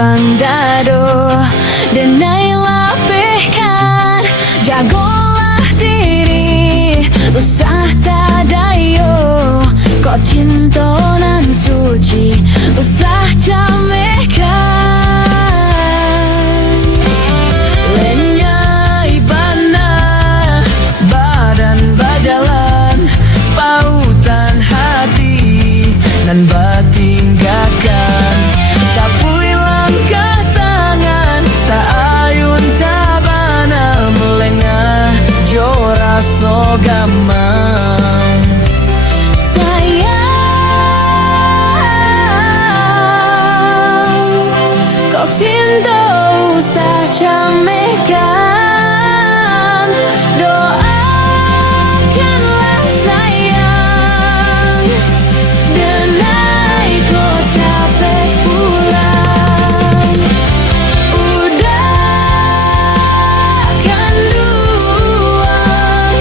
pangdado denai lapihkan jagolah diri usah tadayo kok cinta nan suci usah camehkan lenyai bana badan bajalan pautan hati nan batinggakan tapui langkah tangan tak ayun tabana melengah jora sogamang sayang kok cinta usah camehkan doakanlah sayang denai kau capek pulang udahkan luang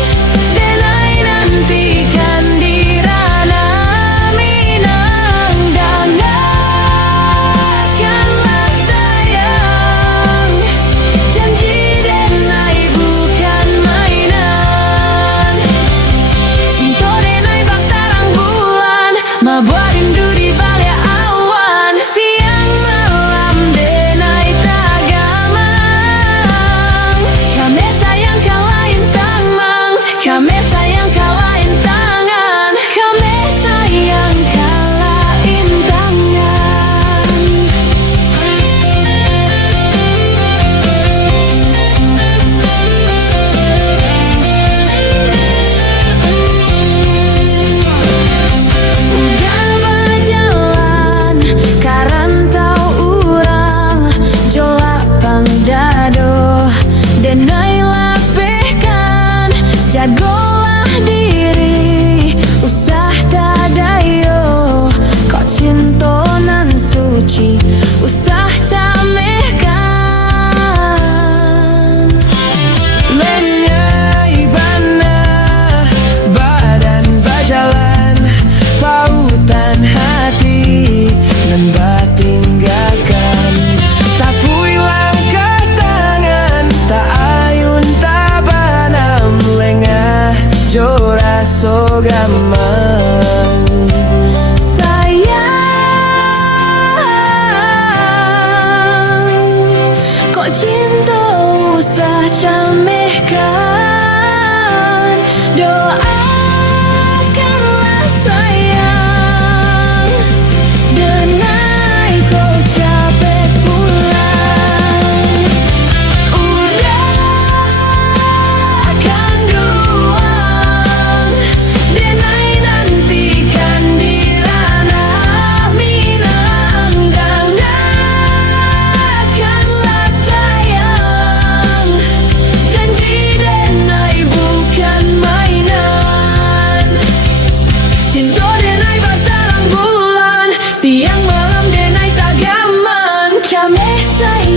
denai nantikan di ranah minang dangakanlah sayang janji denai bukan mainan cinta denai bak tarang bulan mabuat rindu di balik awan siang malam denai tagamang kami sayang kalahin tamang kami sayang kalahin tangan kami sayang kalahin tangan udah berjalan karantau urang jolak pangdado denai lapihkan jagolah diri usah tadayo kok cinta nan suci usah camehkan lenyai bana badan bajalan pautan hati nan batinggakan tapui langkah tangan tak ayun tabana melengah jora sogamang sayang kok cinta usah camehkan doakanlah sayang denai kau capek pulang udahkan luang denai nantikan di ranah minang dangakanlah sayang janji denai bukan mainan cinta denai bak tarang bulan siang malam denai tagamang kami sayang